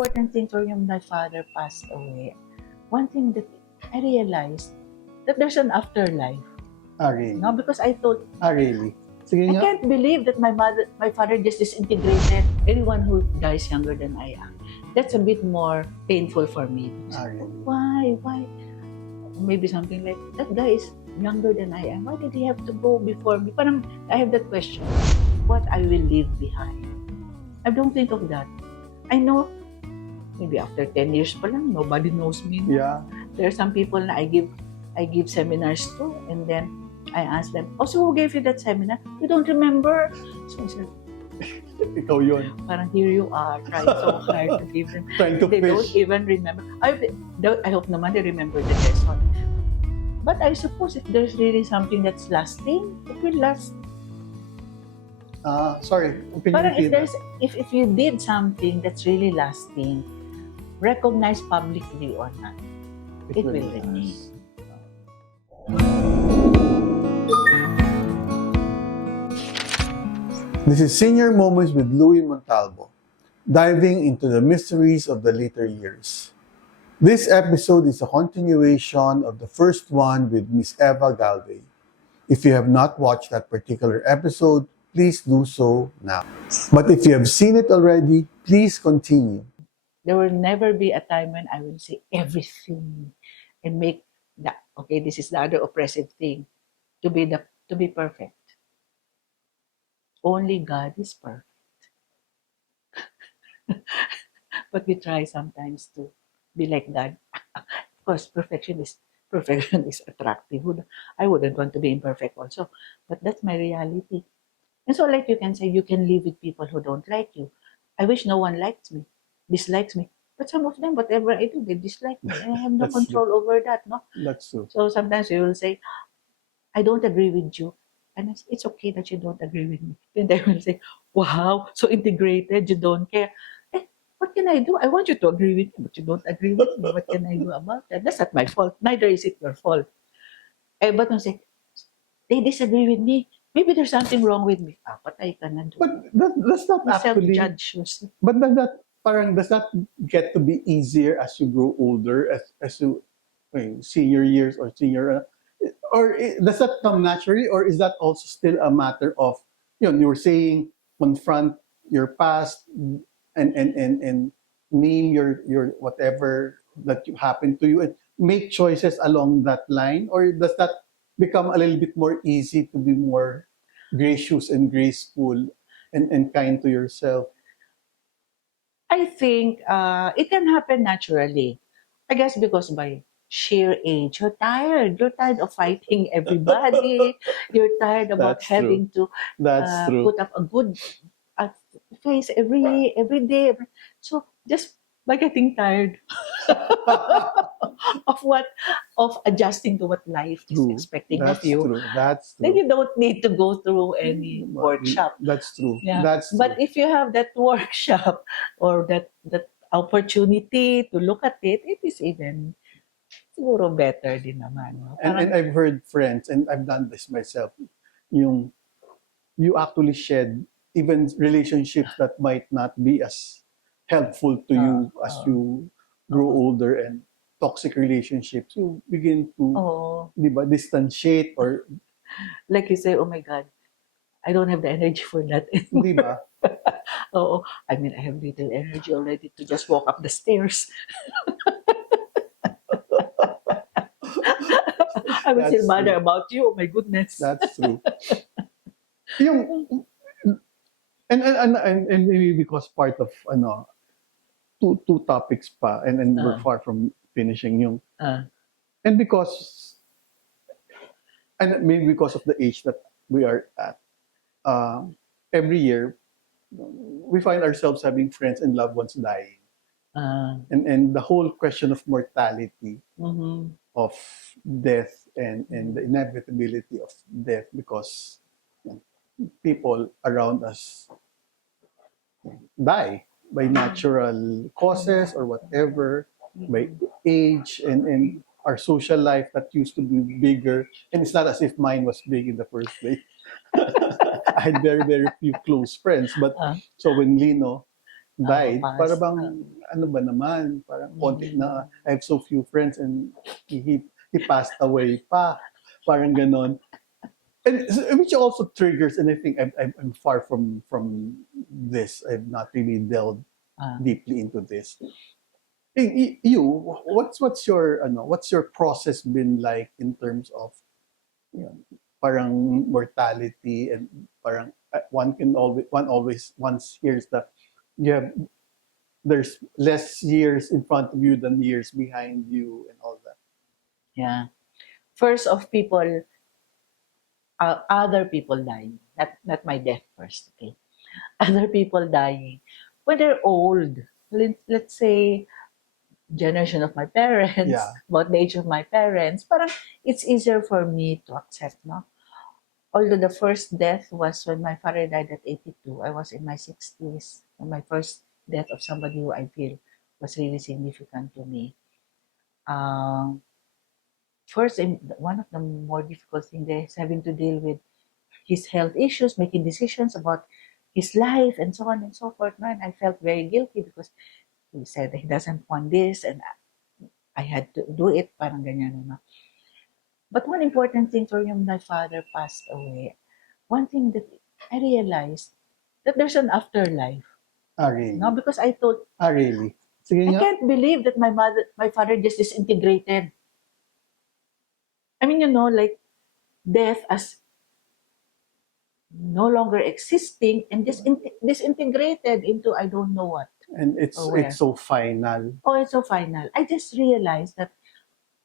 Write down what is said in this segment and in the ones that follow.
important thing for when my father passed away, one thing that I realized that there's an afterlife. Really? No, because I thought Really? Sige I nga. can't believe that my father just disintegrated. Anyone who dies younger than I am, that's a bit more painful for me. Really? Why? Maybe something like that guy is younger than I am. Why did he have to go before me? Parang I have that question. What I will leave behind? I don't think of that. I know maybe after 10 years pa lang, nobody knows me. Yeah. There are some people na I give seminars to, and then I ask them, oh, so who gave you that seminar? You don't remember? So I said, Ikaw yun. parang here you are, trying so hard to give them. Trying to They don't fish. even remember. I hope naman they remember the lesson. But I suppose if there's really something that's lasting, it will last. Sorry. Parang if you did something that's really lasting, recognized publicly or not, it will remain. This is Senior Moments with Louie Montalbo, diving into the mysteries of the later years. This episode is a continuation of the first one with Miss Eva Galvey. If you have not watched that particular episode, please do so now. But if you have seen it already, please continue. There will never be a time when I will say everything and make that. Okay, this is the other oppressive thing, to be perfect. Only God is perfect. But we try sometimes to be like God. Of course, perfection is attractive. I wouldn't want to be imperfect also, but that's my reality. And so, like you can say, you can live with people who don't like you. I wish no one likes me, dislikes me. But some of them, whatever I do, they dislike me. I have no That's control over that, no? That's true. So sometimes you will say, I don't agree with you. And it's okay that you don't agree with me. Then they will say, wow, so integrated, you don't care. What can I do? I want you to agree with me, but you don't agree with me. What can I do about that? That's not my fault. Neither is it your fault. But I say, they disagree with me. Maybe there's something wrong with me. Patay ka na doon. But that's not actually. Self-judge yourself. But does that get to be easier as you grow older, as you senior years or senior, does that come naturally, or is that also still a matter of, you were saying, confront your past and name your whatever that you happen to you and make choices along that line, or does that become a little bit more easy to be more gracious and graceful and kind to yourself? I think it can happen naturally. I guess because by sheer age, you're tired. You're tired of fighting everybody. You're tired about That's having to That's true. put up a good face every day. So just by getting tired of adjusting to what life is True. expecting That's of you, true. That's then true. you don't need to go through any workshop. That's true. Yeah. That's But true. if you have that workshop or that opportunity to look at it, it is even siguro better din naman. No? And I've heard friends, and I've done this myself, you actually shed even relationships that might not be as helpful to you as you grow older, and toxic relationships, you begin to, distantiate, or, like you say, oh my God, I don't have the energy for that anymore. di ba? I mean, I have little energy already to just walk up the stairs. I will still bother about you. Oh my goodness. That's true. And maybe because part of two topics pa, and we're far from finishing yung and maybe because of the age that we are at, every year we find ourselves having friends and loved ones dying, and the whole question of mortality, of death, and the inevitability of death, because people around us die by natural causes or whatever, by age, and our social life that used to be bigger. And it's not as if mine was big in the first place. I had very, very few close friends. But so when Lino died, para Past. bang, ano ba naman, parang konti Mm, na, I have so few friends and he passed away pa. Parang ganon. And which also triggers, and I think I'm far from this. I've not really delved ah, deeply into this. You, what's your process been like in terms of, you know, parang mortality, and parang one always once hears that you have there's less years in front of you than years behind you and all that. yeah. First of people, other people dying, not my death first. Okay, other people dying when they're old. Let's say generation of my parents, Yeah, about the age of my parents. Parang it's easier for me to accept, no? Although the first death was when my father died at 82, I was in my 60s. My first death of somebody who I feel was really significant to me. Um, First, one of the more difficult things is having to deal with his health issues, making decisions about his life, and so on and so forth. No? And I felt very guilty because he said he doesn't want this, and I had to do it. Parang ganyan, no? But one important thing for him, my father passed away. One thing that I realized that there's an afterlife. No, really. because I thought Really. Sige I nga. can't believe that my father just disintegrated. I mean, like death as no longer existing and just disintegrated into I don't know what And or it's where. so final. Oh, it's so final. I just realized that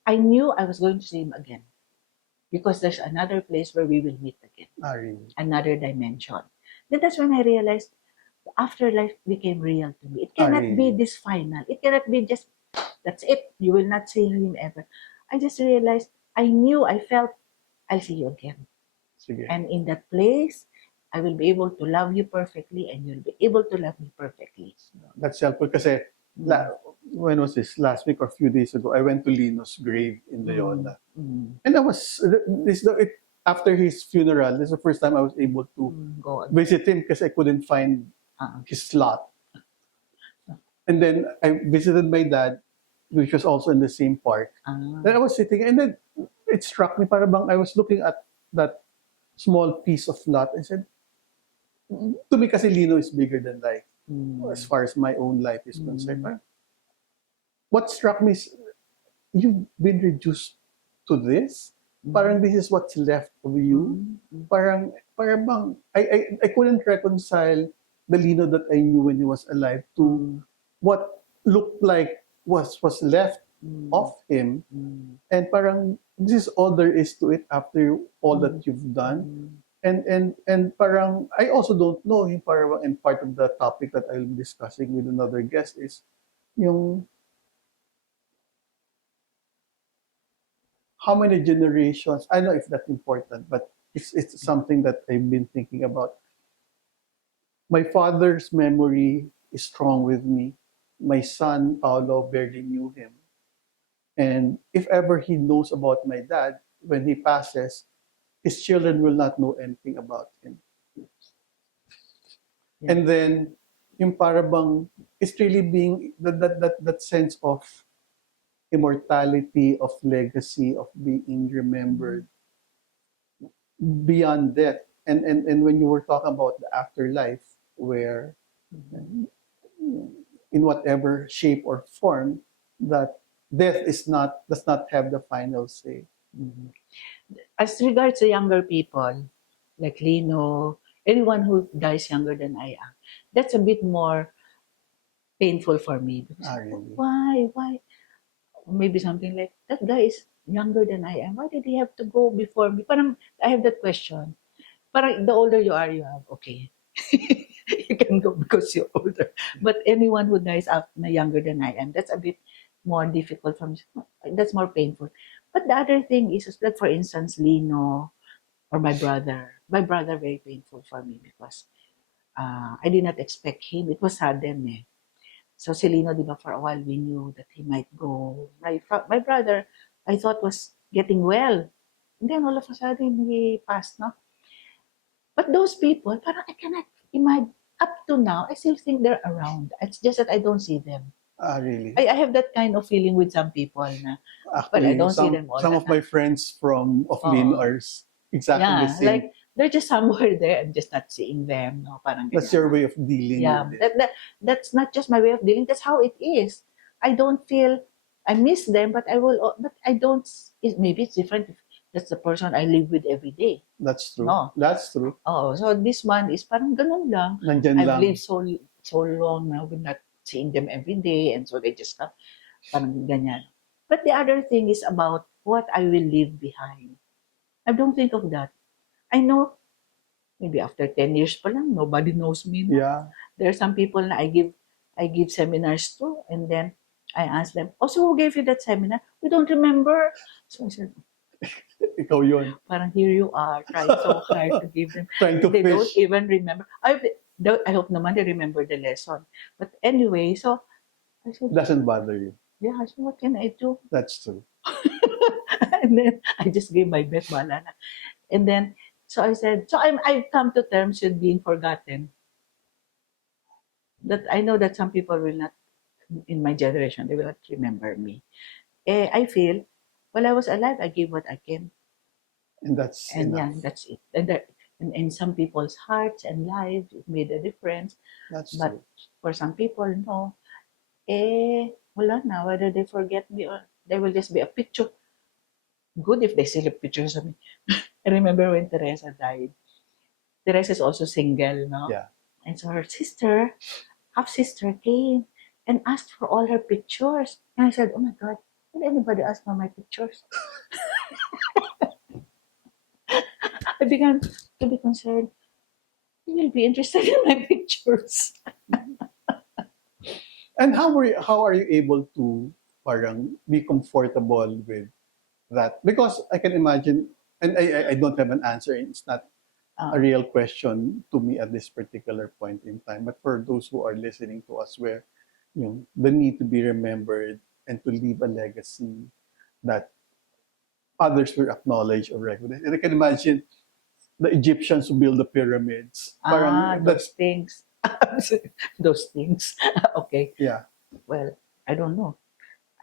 I knew I was going to see him again because there's another place where we will meet again, Really. another dimension. Then that's when I realized the afterlife became real to me. It cannot be Really. this final. It cannot be just that's it. You will not see him ever. I just realized I knew I felt I'll see you again. Sige. And in that place, I will be able to love you perfectly and you'll be able to love me perfectly. That's helpful kasi Mm, when was this? Last week or a few days ago, I went to Lino's grave in mm, Leona. mm, And I was, after his funeral, this is the first time I was able to go again. visit him because I couldn't find Uh, his slot. And then I visited my dad, which was also in the same park. Then I ah, was sitting, and then it struck me, para bang I was looking at that small piece of lot. I said, to me, kasi Lino is bigger than life as mm, far as my own life is concerned. mm, What struck me is, you've been reduced to this. Parang mm, this is what's left of you. mm, mm, Parang bang, I couldn't reconcile the Lino that I knew when he was alive to mm, what looked like was left mm, of him. mm, And parang this is all there is to it after all that mm, you've done. mm, And parang I also don't know yung parang, and part of the topic that I'll be discussing with another guest is yung how many generations. I don't know if that's important, but it's something that I've been thinking about. My father's memory is strong with me. My son Paolo barely knew him, and if ever he knows about my dad when he passes, his children will not know anything about him. yeah. And then yung para bang it's really being that sense of immortality, of legacy, of being Mm, remembered beyond death. And when you were talking about the afterlife, where mm, in whatever shape or form, that death is not does not have the final say. mm. As regards to younger people, like Lino, anyone who dies younger than I am, that's a bit more painful for me because Really. why? Maybe something like that guy is younger than I am. Why did he have to go before me? Parang I have that question. Parang the older you are, you have okay. You can go because you're older. But anyone who dies up younger than I am, that's a bit more difficult for me. That's more painful. But the other thing is like for instance, Lino or my brother. My brother very painful for me because I did not expect him. It was sudden eh. So si Lino, di ba, for a while we knew that he might go. My brother, I thought was getting well. And then all of a sudden he passed, no? But those people, parang I cannot imagine. up to now, I still think they're around. It's just that I don't see them. Really. I have that kind of feeling with some people na, well, I Actually, don't see them all some the of my time. friends from of Lynn Oo. are exactly the Yeah, same. like they're just somewhere there. I'm just not seeing them. No, parang That's ganyan. your way of dealing Yeah, with it. that's not just my way of dealing. That's how it is. I don't feel I miss them, but but I don't. Maybe it's different if that's the person I live with every day. That's true. No. That's true. Oh, so this one is parang ganun lang. Nandyan I've lang. lived so long now with not seeing them every day, and so they just come parang ganyan. But the other thing is about what I will leave behind. I don't think of that. I know maybe after 10 years pa lang, nobody knows me na. Yeah. There are some people na I give seminars to, and then I ask them, oh, so who gave you that seminar? We don't remember. So I said, Ikaw yun. parang here you are, trying so hard to give them. Trying to They don't fish. even remember. I hope naman they remember the lesson. But anyway, so I said, Doesn't bother you. yeah, so what can I do? That's true. And then I just gave my best, bahala na. And then, so I said, so I've come to terms with being forgotten. That I know that some people will not, in my generation, they will not remember me. I feel, while I was alive, I gave what I can. And that's And enough. yeah, that's it. And in some people's hearts and lives, it made a difference. That's But true. for some people, no. Wala na, whether they forget me or there will just be a picture. Good if they still have pictures of me. I remember when Teresa died. Teresa is also single, no? Yeah. And so her sister, half sister, came and asked for all her pictures. And I said, oh my God, did anybody ask for my pictures? I began to be concerned. You will be interested in my pictures. And how are you able to parang be comfortable with that? Because I can imagine, and I don't have an answer. It's not a Uh, real question to me at this particular point in time. But for those who are listening to us, where the need to be remembered and to leave a legacy that others will acknowledge or recognize. And I can imagine the Egyptians who build the pyramids. Parang those that's things. Those things. Okay. yeah. Well, I don't know.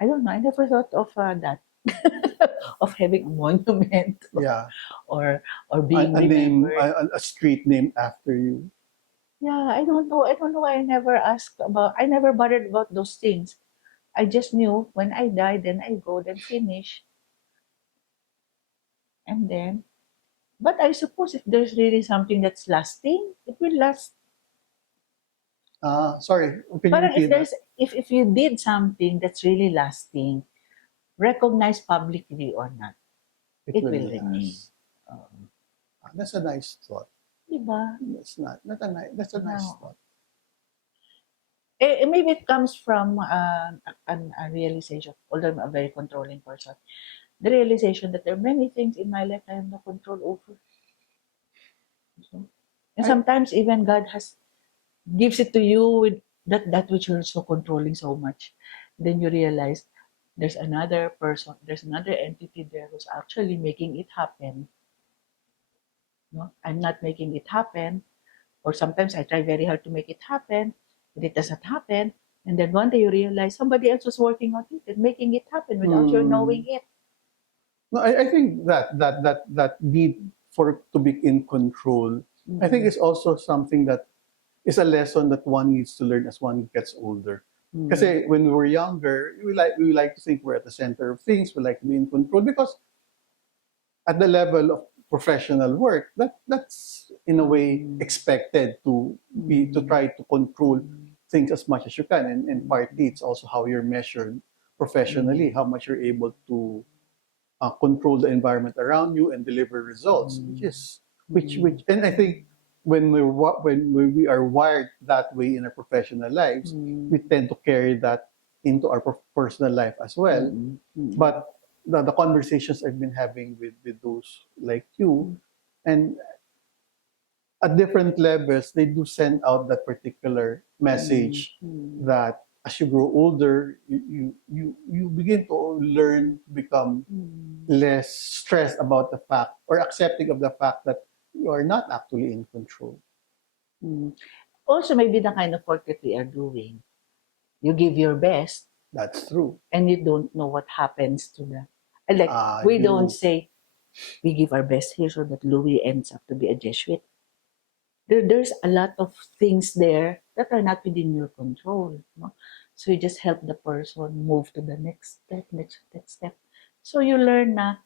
I don't know. I never thought of that. Of having a monument Yeah, or being a name, remembered. a street named after you. Yeah, I don't know. I don't know why I never asked about. I never bothered about those things. I just knew when I die, then I go, then finish, and then. But I suppose if there's really something that's lasting, it will last. Sorry, can you But if repeat that? if you did something that's really lasting, recognized publicly or not, It it will will remain. last. That's a nice thought. Diba? That's not a nice. That's a nice No. thought. Maybe it comes from a realization, although I'm a very controlling person, the realization that there are many things in my life I have no control over. So, and I sometimes even God has gives it to you with that which you're so controlling so much. Then you realize there's another person, there's another entity there who's actually making it happen. No? I'm not making it happen. Or sometimes I try very hard to make it happen, but it doesn't happen. And then one day you realize somebody else was working on it and making it happen without your hmm, knowing it. no, I think that need for to be in control. I think Mm, it's also something that is a lesson that one needs to learn as one gets older. mm, Because when we were younger, we like to think we're at the center of things. We like to be in control because at the level of professional work, that's in a way mm, expected to mm, try to control mm, things as much as you can, and partly mm, it's also how you're measured professionally, mm, how much you're able to control the environment around you and deliver results, which mm, is which, and I think when we are wired that way in our professional lives, we mm, tend to carry that into our personal life as well. mm, mm, But the conversations I've been having with those like you, mm, and at different levels, they do send out that particular mm, message mm, that as you grow older, you begin to learn to become mm, less stressed about the fact or accepting of the fact that you are not actually in control. mm. Also, maybe the kind of work that we are doing, you give your best That's true. and you don't know what happens to the, like, we don't You say, we give our best here so that Louis ends up to be a Jesuit. There's a lot of things there that are not within your control. No? So you just help the person move to the next step. So you learn na,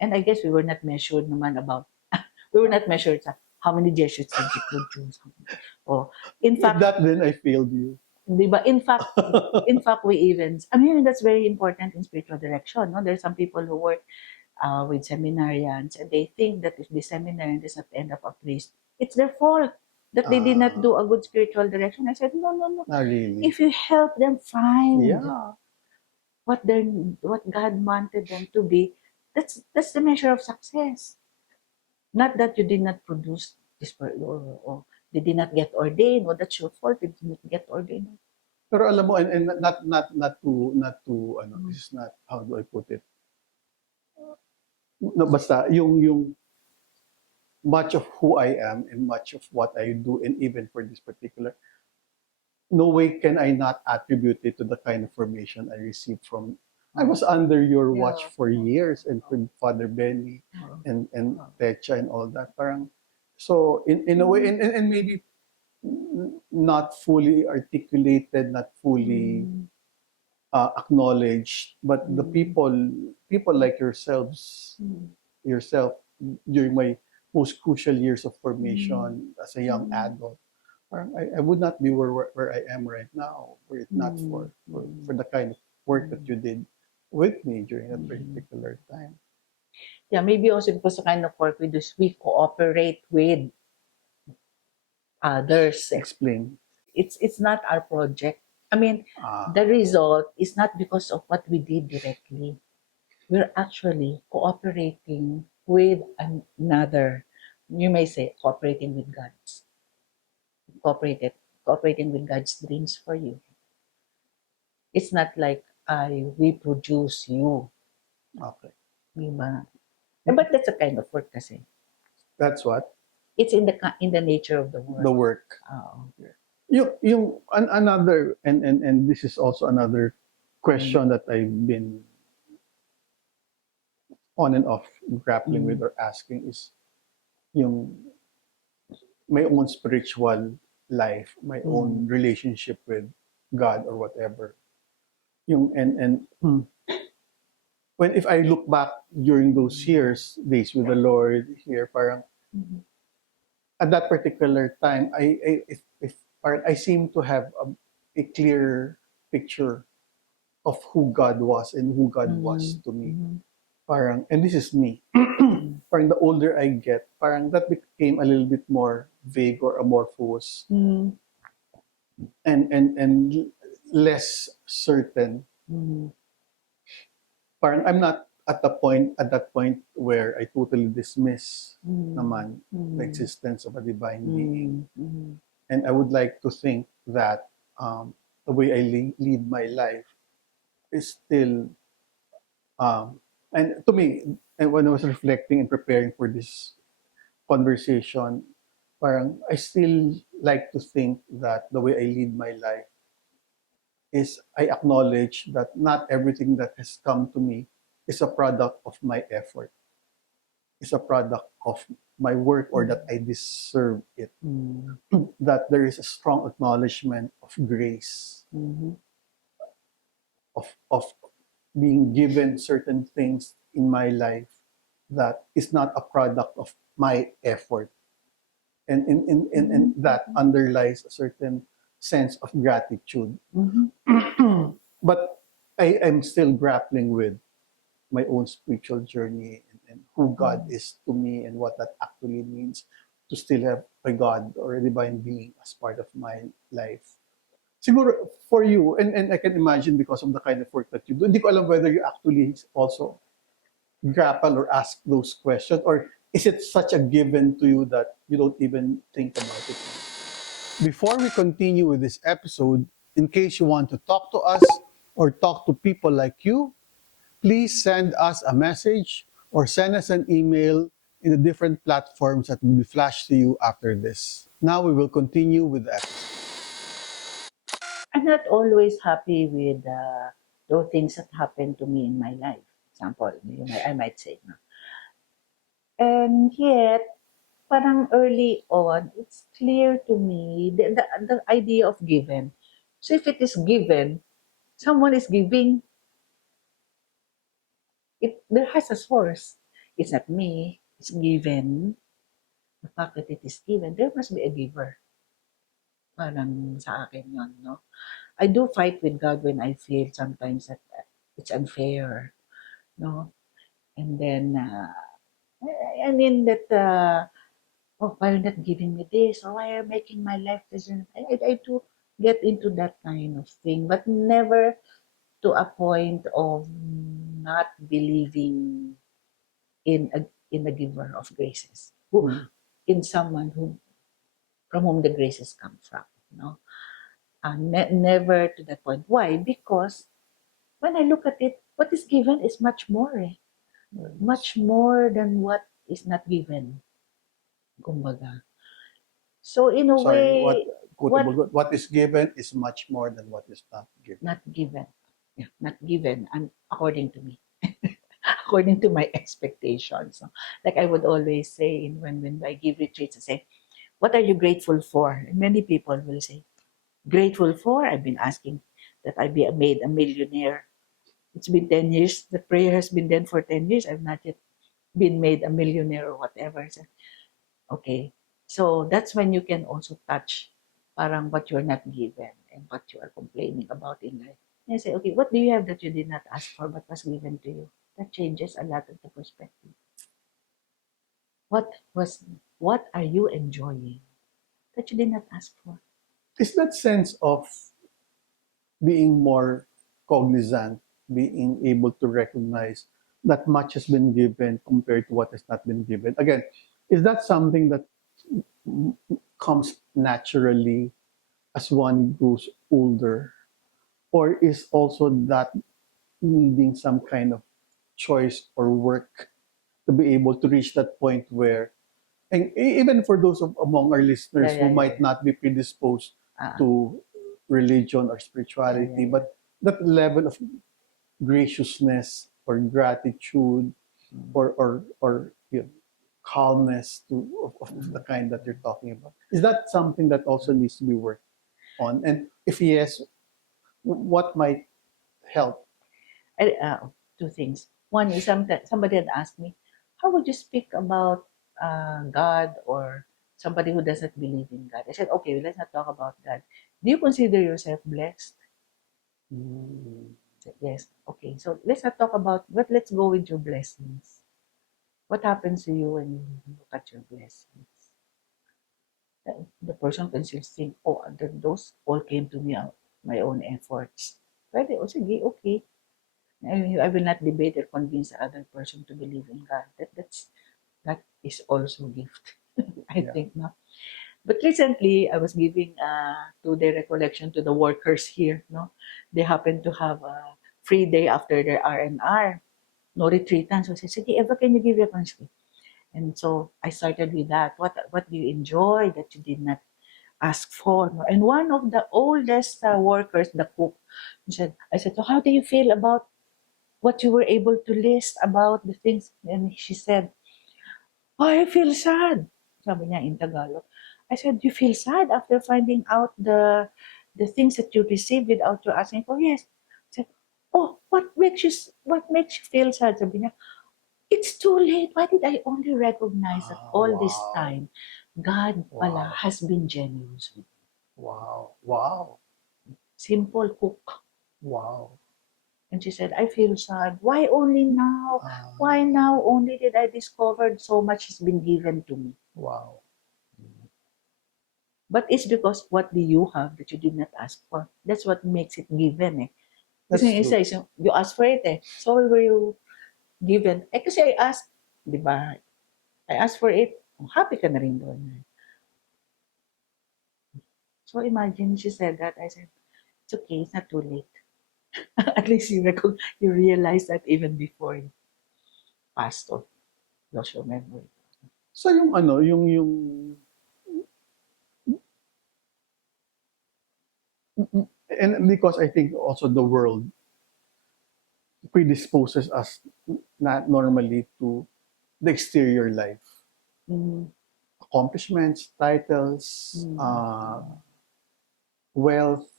and I guess we were not measured naman about, we were not measured sa how many Jesuits did you produce. Oh, in with fact, that then I failed you. di ba? In fact, we even, I mean, that's very important in spiritual direction. No? There's some people who work with seminarians, and they think that if the seminarian does not end up a priest, it's their fault that they did not do a good spiritual direction. I said, no, no, no. Not really. If you help them find Yeah. what they what God wanted them to be, that's the measure of success. Not that you did not produce this or they did not get ordained, or that's your fault, they did not get ordained. Pero alam mo, and not to Mm. this is not, how do I put it? No, basta, yung much of who I am and much of what I do, and even for this particular, no way can I not attribute it to the kind of formation I received from. I was under your watch Yeah. for years, and with Father Benny Oh. and Techa and all that. Parang, so in a way, and maybe not fully articulated, not fully Mm. acknowledged, but the people like Mm. yourself during my most crucial years of Mm. formation as a young Mm. adult, parang I would not be where I am right now were it not Mm. for the kind of work that you did with me during that Mm. particular time. Yeah, maybe also because the kind of work we do is we cooperate with others. Explain. It's not our project. I mean, the Ah, result is not because of what we did directly. We're actually cooperating with another. You may say cooperating with God's cooperated cooperating with God's dreams for you. It's not like I we produce you, okay. di ba? But that's a kind of work kasi. That's what It's in the nature of the the work. work. Oh. Another, and this is also another Mm. question that I've been on and off grappling with Mm. or asking is yung my own spiritual life, my own Mm. relationship with God or whatever. Yung when if I look back during those years, days with the Lord here, parang Mm. at that particular time, if parang I seem to have a clear picture of who God was and who God was Mm. to me. Mm. Parang, and this is me. Mm. Parang the older I get, parang that became a little bit more vague or amorphous Mm. and less certain. Mm. Parang I'm not at that point where I totally dismiss Mm. naman the Mm. existence of a divine being. Mm. Mm. And I would like to think that the way I lead my life is still, and to me, and when I was reflecting and preparing for this conversation, parang I still like to think that the way I lead my life is I acknowledge that not everything that has come to me is a product of my effort, is a product of my work or that I deserve it. Mm. That there is a strong acknowledgement of grace, Mhm. of being given certain things in my life that is not a product of my effort. And Mhm. that underlies a certain sense of gratitude. Mhm. But I am still grappling with my own spiritual journey and who God Mm. is to me and what that actually means to still have a God or a divine being as part of my life. Siguro for you, and I can imagine because of the kind of work that you do, hindi ko alam whether you actually also grapple or ask those questions, or is it such a given to you that you don't even think about it? Before we continue with this episode, in case you want to talk to us or talk to people like you, please send us a message or send us an email in the different platforms that will be flashed to you after this. Now we will continue with the episode. I'm not always happy with those things that happen to me in my life. Example, I might say, no? And yet, parang early on, it's clear to me the idea of given. So if it is given, someone is giving, it there has a source. It's not me, it's given. The fact that it is given, there must be a giver. Parang sa akin yun, no? I do fight with God when I feel sometimes that it's unfair, no? And then, I mean that, oh, why are you not giving me this? Or why are you making my life this? I do get into that kind of thing, but never to a point of not believing in a giver of graces, who Mm. in someone who from whom the graces come from. No, never to that point. Why? Because when I look at it, what is given is much more, much more than what is not given. Kumbaga. So in a Sorry, what way, what quotable? What is given is much more than what is not given. not given, yeah, not given, and according to me, according to my expectations. So, like I would always say, when I give retreats, I say, "What are you grateful for?" And many people will say, "Grateful for? I've been asking that I be made a millionaire. It's been 10 years. The prayer has been done for 10 years. I've not yet been made a millionaire or whatever." So, okay. So that's when you can also touch parang what you're not given and what you are complaining about in life. And you say, okay, what do you have that you did not ask for but was given to you? That changes a lot of the perspective. What was what are you enjoying that you did not ask for? Is that sense of being more cognizant, being able to recognize that much has been given compared to what has not been given. Again, is that something that comes naturally as one grows older, or is also that needing some kind of choice or work to be able to reach that point where, and even for those among our Yeah, listeners yeah, who yeah, might yeah. not be predisposed Ah, to religion or yeah, yeah, spirituality, yeah. but that level of graciousness or gratitude Mm, or calmness of the mm, kind that you're mm. talking about. Is that something that also needs to be worked on? And if yes, what might help? Two things. One is somebody had asked me, how would you speak about God or somebody who doesn't believe in God? I said, okay, let's not talk about God. Do you consider yourself blessed? Mm, I said, yes. Okay, so let's not talk about, but let's go with your blessings. What happens to you when you look at your blessings? The person can still think, oh, those all came to me out my own efforts. Pwede, o sige, okay. I will not debate or convince the other person to believe in God. That is also gift, I yeah. think, no. But recently, I was giving two-day recollection to the workers here. No, they happen to have a free day after their R&R, no retreatants. So I said, "Sige, Eva, can you give your consent?" And so I started with that. What do you enjoy that you did not ask for? No? And one of the oldest workers, the cook, I said, so how do you feel about what you were able to list about the things? And she said, oh, I feel sad. Sabi niya in Tagalog. I said, you feel sad after finding out the things that you received without you asking for? Yes. I said, oh, what makes you feel sad? Sabi niya, it's too late. Why did I only recognize that Ah, all this wow, time God pala wow, has been generous with me? wow, wow, Simple cook. wow. And she said, I feel sad. Why only now? Why Ah, now only did I discover so much has been given to me? wow, But it's because what do you have that you did not ask for? That's what makes it given eh. Kasi that's yung isa true. is you asked for it eh. So were you given? Eh kasi I asked, di ba? I asked for it. Oh, happy ka na rin doon. So imagine she said that. I said, it's okay, it's not too late. At least you realize that even before you passed or lost your memory. So yung ano, yung and because I think also the world predisposes us not normally to the exterior life, Mhm. accomplishments, titles, Mhm. wealth,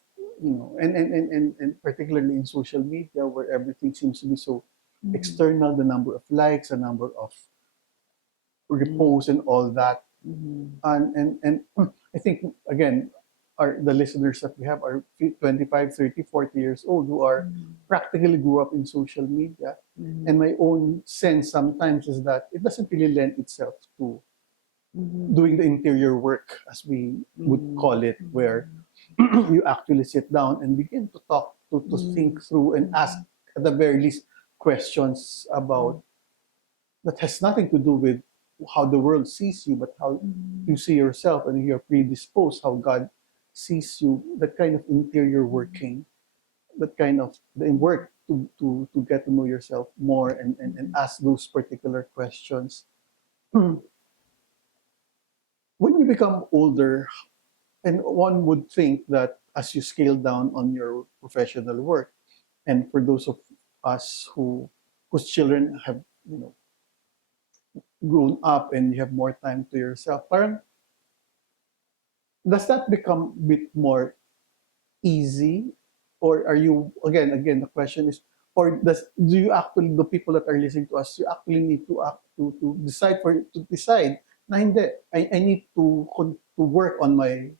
and particularly in social media where everything seems to be so Mhm. external, the number of likes, the number of Mhm. reposts and all that. Mhm. And I think again, the listeners that we have are 25, 30, 40 years old who are Mhm. practically grew up in social media. And Mhm. my own sense sometimes is that it doesn't really lend itself to Mhm. doing the interior work, as we would Mhm. call it, where Mhm. you actually sit down and begin to talk, to think Mhm. through and ask, Mhm. at the very least, questions about that has nothing to do with how the world sees you, but how you Mhm. see yourself and you're predisposed, how God sees you, that kind of interior working, that kind of the work to get to know yourself more and Mhm. ask those particular questions. When you become older, and one would think that as you scale down on your professional work, and for those of us whose children have grown up and you have more time to yourself, parang does that become a bit more easy, or are you again the question is, or do you actually, the people that are listening to us, you actually need to act to decide na hindi, I need to work on my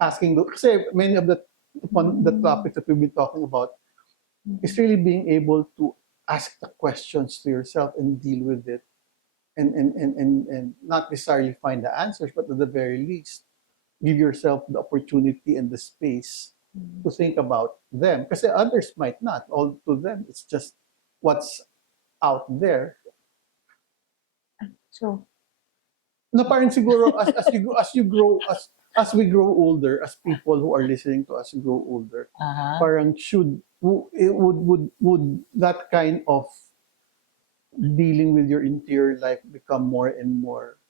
asking kasi many of the Mhm. topics that we've been talking about is Mhm. really being able to ask the questions to yourself and deal with it, and not necessarily find the answers, but at the very least give yourself the opportunity and the space Mhm. to think about them. Because others might not. All to them, it's just what's out there. So, Na parang siguro as we grow older, as people who are listening to us grow older, uh-huh. parang it would that kind of dealing with your interior life become more and more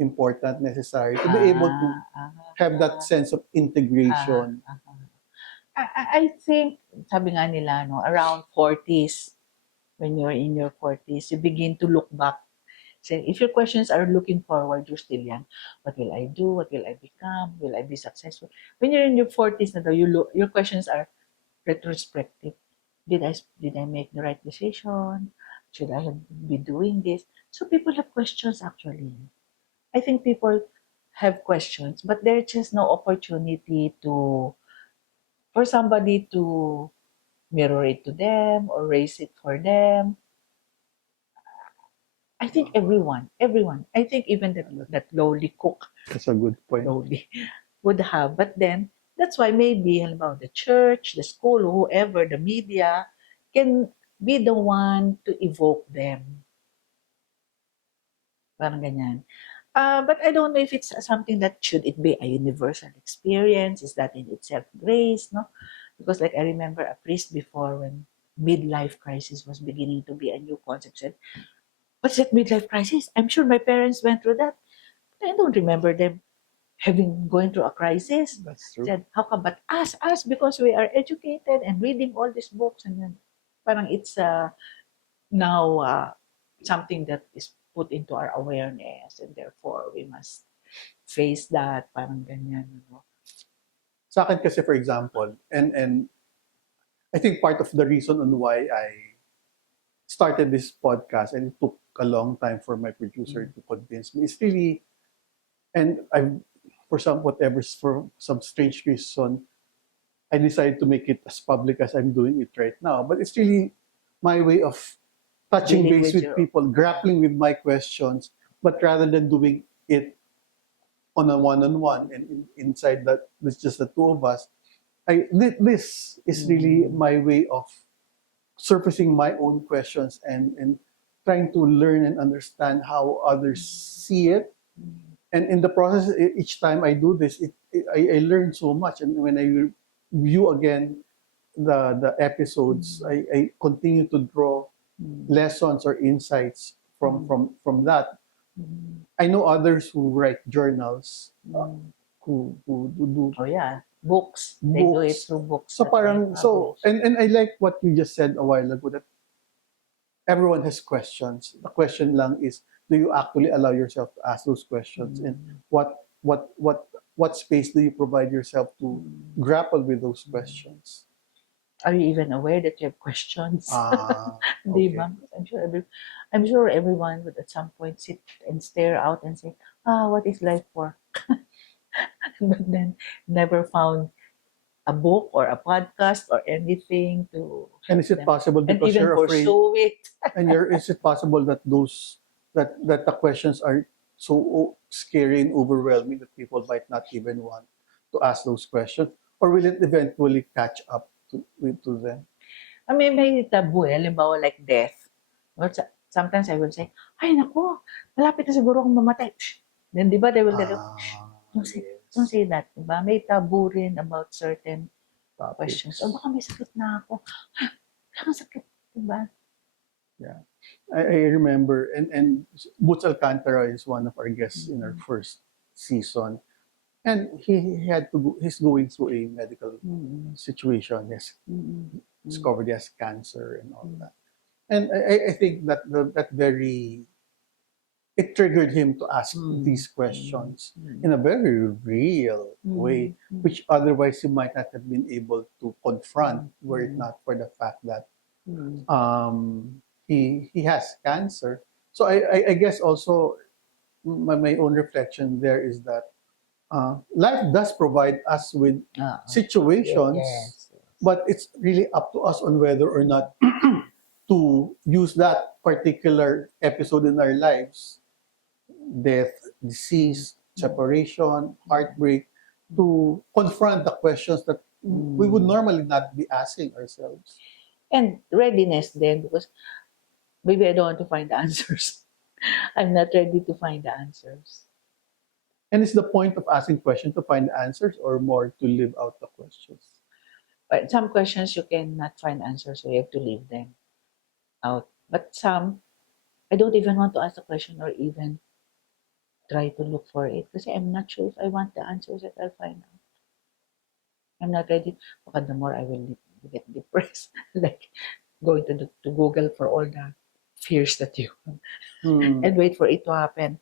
important, necessary to be able to Ah, have that sense of ah, integration. ah. I think, sabi nga nila, no, around 40s, when you're in your 40s, you begin to look back. So if your questions are looking forward, you're still young. What will I do? What will I become? Will I be successful? When you're in your 40s, na daw, your questions are retrospective. Did I make the right decision? Should I have been doing this? So people have questions actually. I think people have questions, but there's just no opportunity to for somebody to mirror it to them or raise it for them. I think everyone. I think even that lowly cook, That's a good point. lowly, would have. But then, that's why maybe about the church, the school, whoever, the media, can be the one to evoke them. Parang ganyan. But I don't know if it's something that should it be a universal experience. Is that in itself grace, no? Because like I remember a priest before when midlife crisis was beginning to be a new concept said, "What's that midlife crisis? I'm sure my parents went through that. But I don't remember them having going through a crisis." That's true. Said, "How come? But us because we are educated and reading all these books and then parang it's now something that is put into our awareness and therefore we must face that parang ganyan ano." Sa akin kasi, for example, and I think part of the reason on why I started this podcast, and it took a long time for my producer Mm. to convince me, is really, and I, for some strange reason, I decided to make it as public as I'm doing it right now. But it's really my way of touching Dealing base with with your people, grappling with my questions, but rather than doing it on a one-on-one and inside that, it's just the two of us. This is really mm, my way of surfacing my own questions and trying to learn and understand how others see it. mm, And in the process, each time I do this, I learn so much. And when I view again the episodes, mm, I continue to draw mm, lessons or insights mm, from that. Mm. I know others who write journals, Mm. who do Oh yeah, books. They do it books. through books So that they parang so publish. and I like what you just said a while ago that everyone has questions. The question lang is, do you actually allow yourself to ask those questions, and Mm. what space do you provide yourself to Mm. grapple with those questions? Are you even aware that you have questions? Ah, Di okay. ba? I'm sure everyone would at some point sit and stare out and say, what is life for? But then never found a book or a podcast or anything to And help is it them possible and because even you're afraid? pursue it. And is it possible that that the questions are so scary and overwhelming that people might not even want to ask those questions, or will it eventually catch up to them? I mean, may tabu eh. Halimbawa like death. Or sometimes I will say, ay nako, malapit na siguro akong mamatay. Shh. Then di ba they will tell you, shh, Ah, don't yes. say that. Di ba? May tabu rin about certain questions. O Topics. baka may sakit na ako. Wala kang sakit. Di ba? Yeah, I remember, and Butch Alcantara is one of our guests in our Mm. first season, and he had to go, he's going through a medical Mm. situation. Yes, Mm. Mm. discovered he has cancer and all Mm. that. And I think that that very it triggered him to ask Mm. these Mm. questions Mm. in a very real way, Mm. Mm. which otherwise he might not have been able to confront Mm. were it Mm. not for the fact that Mm. he has cancer. So I guess also my own reflection there is that life does provide us with situations, Yes. Yes. but it's really up to us on whether or not to use that particular episode in our lives, death, Mm. disease, Mm. separation, Yeah. heartbreak, to confront the questions that we would Mm. normally not be asking ourselves. And readiness then, because maybe I don't want to find the answers. I'm not ready to find the answers. And it's the point of asking questions to find answers or more to live out the questions. But some questions you cannot find answers, so you have to leave them out. But some, I don't even want to ask the question or even try to look for it because I'm not sure if I want the answers that I'll find out. I'm not ready. Baka the more I will get depressed, like going to Google for all the fears that you have Hmm. and wait for it to happen.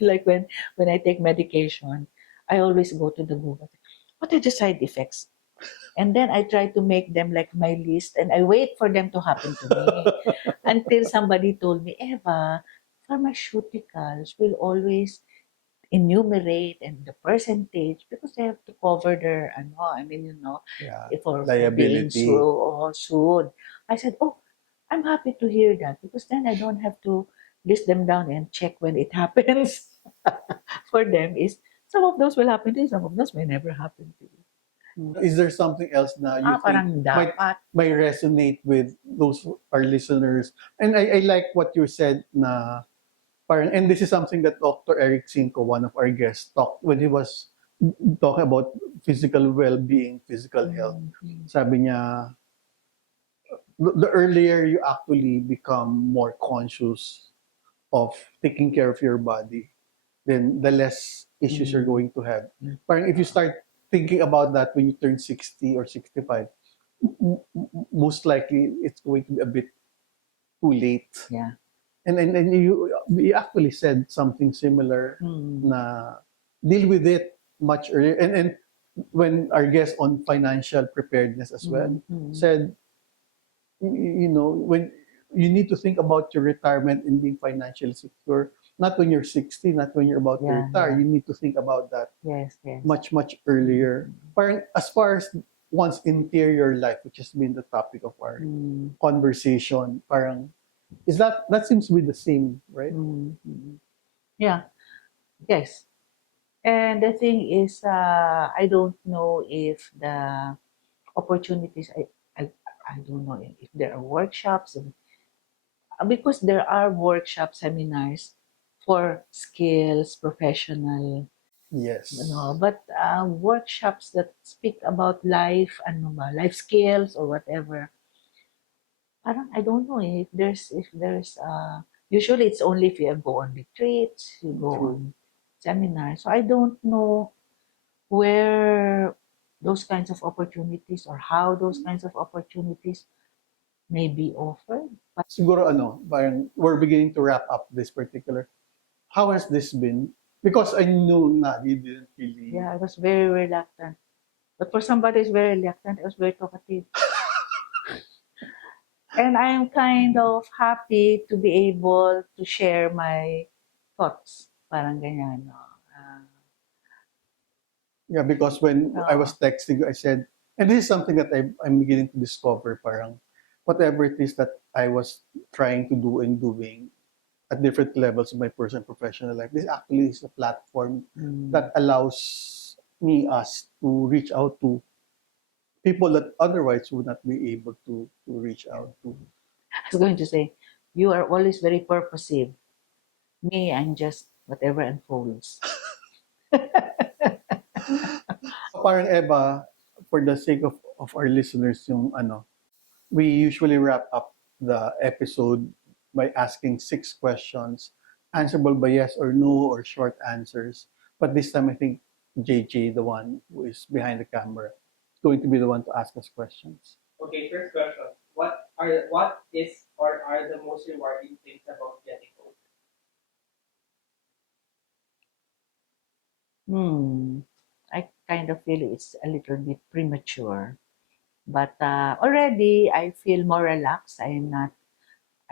Like when I take medication, I always go to the Google. What are the side effects? And then I try to make them like my list and I wait for them to happen to me until somebody told me, Eva, pharmaceuticals will always enumerate and the percentage because they have to cover their, Yeah, for being liability. sued. I said, oh, I'm happy to hear that because then I don't have to list them down and check when it happens. For them is some of those will happen to you, some of those may never happen to you. Is there something else now you think Parang might dapat. might resonate with those our listeners? And I like what you said na parang, and this is something that Dr. Eric Cinco, one of our guests, talked when he was talking about physical well-being, physical health. Mm. Sabi niya, the earlier you actually become more conscious of taking care of your body, then the less issues you're Mm. going to have. Mm. Parang if you start thinking about that when you turn 60 or 65, most likely it's going to be a bit too late. Yeah. And you actually said something similar Mm. na deal with it much earlier. And when our guest on financial preparedness as well Mm. Mm. said, when you need to think about your retirement and being financially secure, not when you're 60, not when you're about to Yeah, retire. yeah. You need to think about that Yes, yes. much, much Mm. earlier. Parang, as far as one's interior life, which has been the topic of our Mm. conversation, parang, is that seems to be the same, right? Mm. Mm. Yeah, yes. And the thing is, I don't know if the opportunities, I, I don't know if there are workshops, because there are workshop seminars for skills, professional, Yes. but workshops that speak about life, life skills or whatever. Parang I don't know if there's Usually, it's only if you go on retreats, you go True. on seminars. So I don't know where those kinds of opportunities or how those kinds of opportunities may be offered. But Siguro ano, parang we're beginning to wrap up this particular. How has this been? Because I knew na you didn't really. yeah, I was very reluctant. But for somebody who's very reluctant, I was very talkative. And I am kind of happy to be able to share my thoughts. Parang ganyan, no? Yeah, because when I No. was texting you, I said, and this is something that I'm beginning to discover, parang whatever it is that I was trying to do and doing at different levels of my personal and professional life, this actually is a platform Mm. that allows us to reach out to people that otherwise would not be able to reach out to. I was going to say, you are always very purposive. Me, I'm just whatever unfolds. So parang Eva, for the sake of our listeners, yung ano, we usually wrap up the episode by asking 6 questions, answerable by yes or no or short answers. But this time, I think JJ, the one who is behind the camera, is going to be the one to ask us questions. Okay, first question. What is or are the most rewarding things about getting old? Hmm. I kind of feel it's a little bit premature. But already I feel more relaxed. I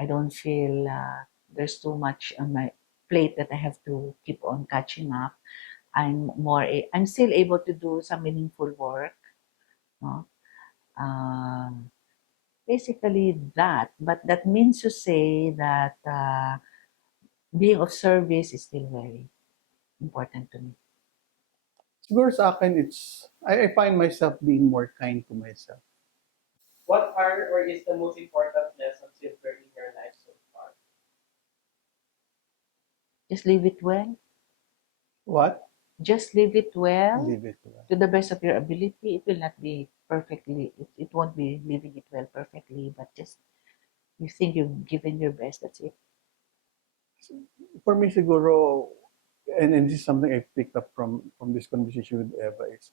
don't feel there's too much on my plate that I have to keep on catching up. I'm still able to do some meaningful work. No? Um, Basically that. But that means to say that being of service is still very important to me. Siguro sa akin, I find myself being more kind to myself. What are or is the most important lessons you've learned in your life so far? Just live it well. What? Just live it well Leave it. to the best of your ability. It will not be perfectly, it won't be living it well perfectly, but just you think you've given your best. That's it. For me, siguro, and this is something I picked up from this conversation with Eva, is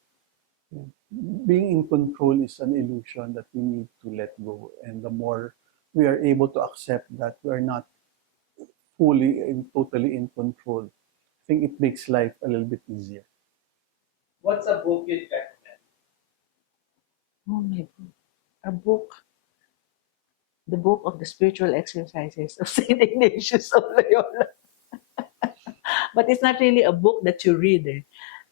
being in control is an illusion that we need to let go. And the more we are able to accept that we are not fully and totally in control, I think it makes life a little bit easier. What's a book you'd recommend? Oh my God. A book, the book of the spiritual exercises of Saint Ignatius of Loyola. But it's not really a book that you read. Eh.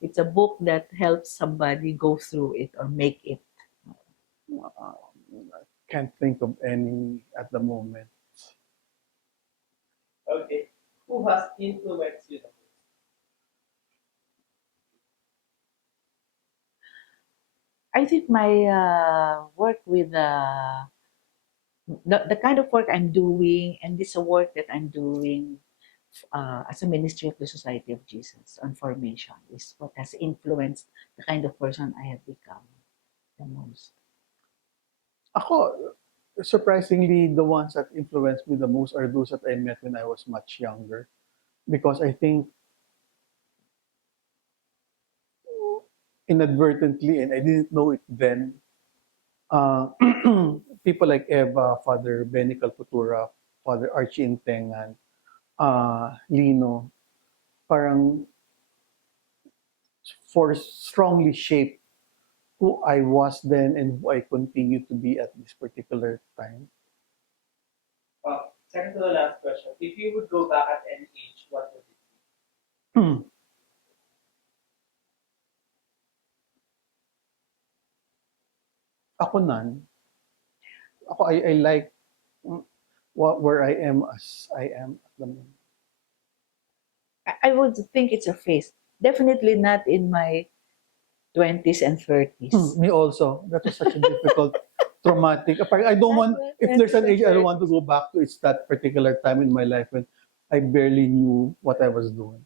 It's a book that helps somebody go through it or make it. Can't think of any at the moment. Okay. Who has influenced you the most? I think my work with the kind of work I'm doing, and this work that I'm doing as a ministry of the Society of Jesus on formation is what has influenced the kind of person I have become the most. Ako, surprisingly, the ones that influenced me the most are those that I met when I was much younger. Because I think inadvertently, and I didn't know it then, uh, people like Eva, Father Benny Calputura, Father Archie Intengan, Lino, parang for strongly shaped who I was then and who I continue to be at this particular time. Second to the last question. If you would go back at any age, what would it be? Ako nan, I like where I am as I am at the moment. I would think it's a phase. Definitely not in my 20s and 30s. Me also. That was such a difficult, traumatic. Parang I don't Not want, my if there's 20s an and age I don't want to 30s. go back to, it's that particular time in my life when I barely knew what I was doing.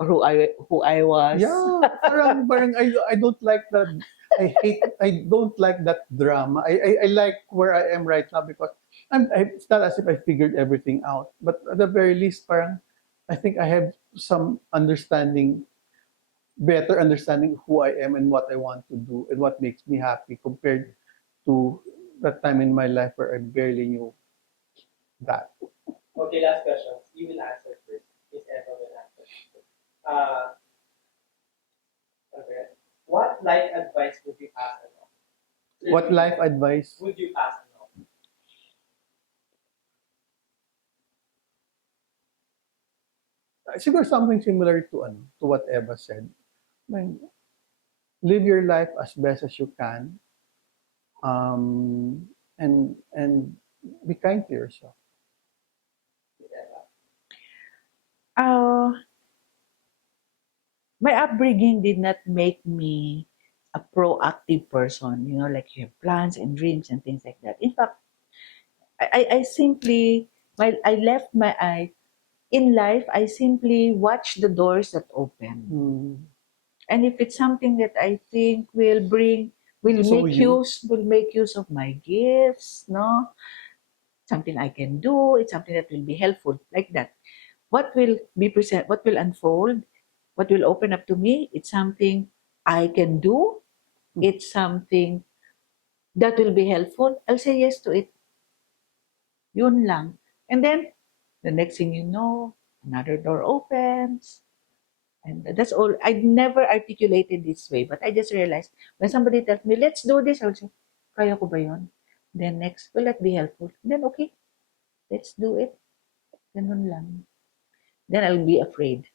Or who I was. Yeah, parang I don't like that. I don't like that drama. I like where I am right now because It's not as if I figured everything out, but at the very least, parang I think I have some understanding, better understanding who I am and what I want to do and what makes me happy compared to that time in my life where I barely knew that. Okay, last question. You will answer first. Miss Eva will answer. Uh, okay. What life advice would you pass along? What life advice? Would you pass along? Siguro something similar to to what Eva said. I mean, live your life as best as you can, and be kind to yourself. Miss Eva? Uh, my upbringing did not make me a proactive person, like you have plans and dreams and things like that. In fact, I simply, while I left my eye in life, I simply watch the doors that open. Hmm. And if it's something that I think will So will make use of my gifts, no, something I can do, it's something that will be helpful, like that. What will unfold, what will open up to me, it's something I can do, it's something that will be helpful, I'll say yes to it. Yun lang. And then, the next thing you know, another door opens. And that's all. I never articulated this way, but I just realized when somebody tells me, let's do this, I'll say, kaya ko ba yun? Then next, will that be helpful? Then okay, let's do it. Ganun lang. Then I'll be afraid.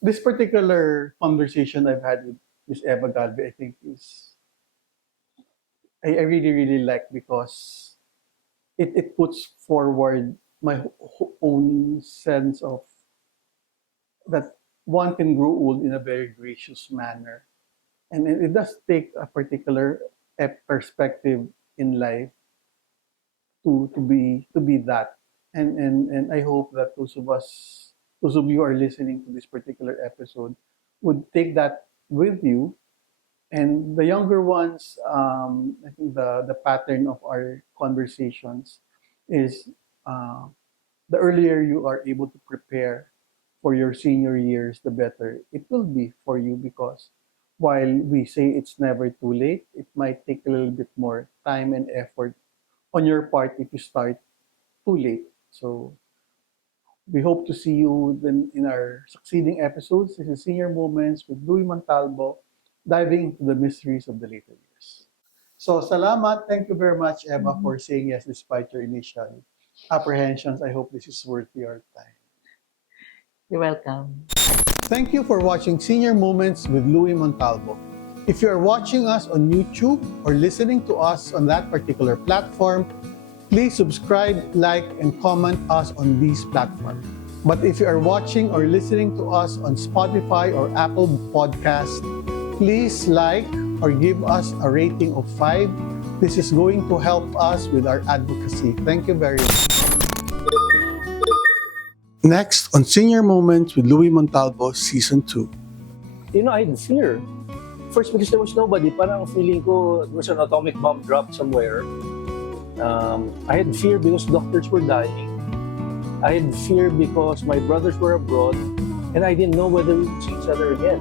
This particular conversation I've had with Miss Eva Galvey, I think I really really like because it puts forward my own sense of that one can grow old in a very gracious manner, and it does take a particular perspective in life to be that, and I hope that those of you who are listening to this particular episode would take that with you. And the younger ones, I think the pattern of our conversations is the earlier you are able to prepare for your senior years, the better it will be for you, because while we say it's never too late, it might take a little bit more time and effort on your part if you start too late. So we hope to see you then in our succeeding episodes. This is Senior Moments with Louie Montalbo, diving into the mysteries of the later years. So salamat. Thank you very much, Eva, Mhm. for saying yes despite your initial apprehensions. I hope this is worth your time. You're welcome. Thank you for watching Senior Moments with Louie Montalbo. If you are watching us on YouTube or listening to us on that particular platform, please subscribe, like, and comment us on these platforms. But if you are watching or listening to us on Spotify or Apple Podcasts, please like or give us a rating of 5. This is going to help us with our advocacy. Thank you very much. Next on Senior Moments with Louie Montalbo Season 2. I had fear. First, because there was nobody. Parang feeling ko there was an atomic bomb dropped somewhere. I had fear because doctors were dying. I had fear because my brothers were abroad and I didn't know whether we would see each other again.